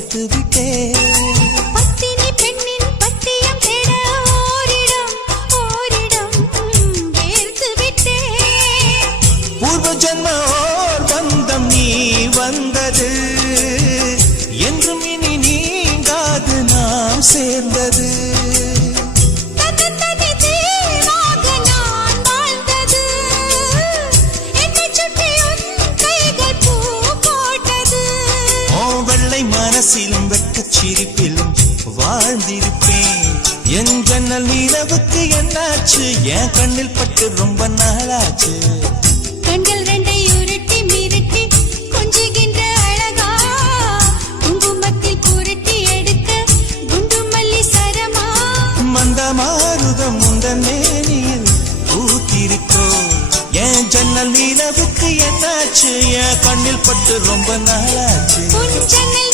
பார்த்து விட்டேன். பத்தினி பெண்ணின் பத்தியம் தேட ஓரிடம் சேர்த்து விட்டேன். பூர்வ ஜன்ம ஓர் பந்தம் நீ வந்தது என்றும் இனி நீங்காது நாம் சேர்ந்தது. மனசிலும் வெட்டச் சிரிப்பிலும் வாழ்ந்திருப்பேன். என் ஜன்னல் நிலவுக்கு என்னாச்சு? என் கண்ணில் பட்டு ரொம்ப நாளாச்சு. கண்கள் ரெண்டை உருட்டி மிரட்டி கொஞ்சுகின்ற அழகா, குங்குமத்தில் புரட்டி எடுக்க குண்டு மல்லி சரமா. மந்த மாருதம் முந்தன் மேனியில் பூத்திருக்கோ. என் ஜன்னல் நிலவுக்கு என்னாச்சு? என் கண்ணில் பட்டு ரொம்ப நாளாச்சு. உன் ஜன்னல்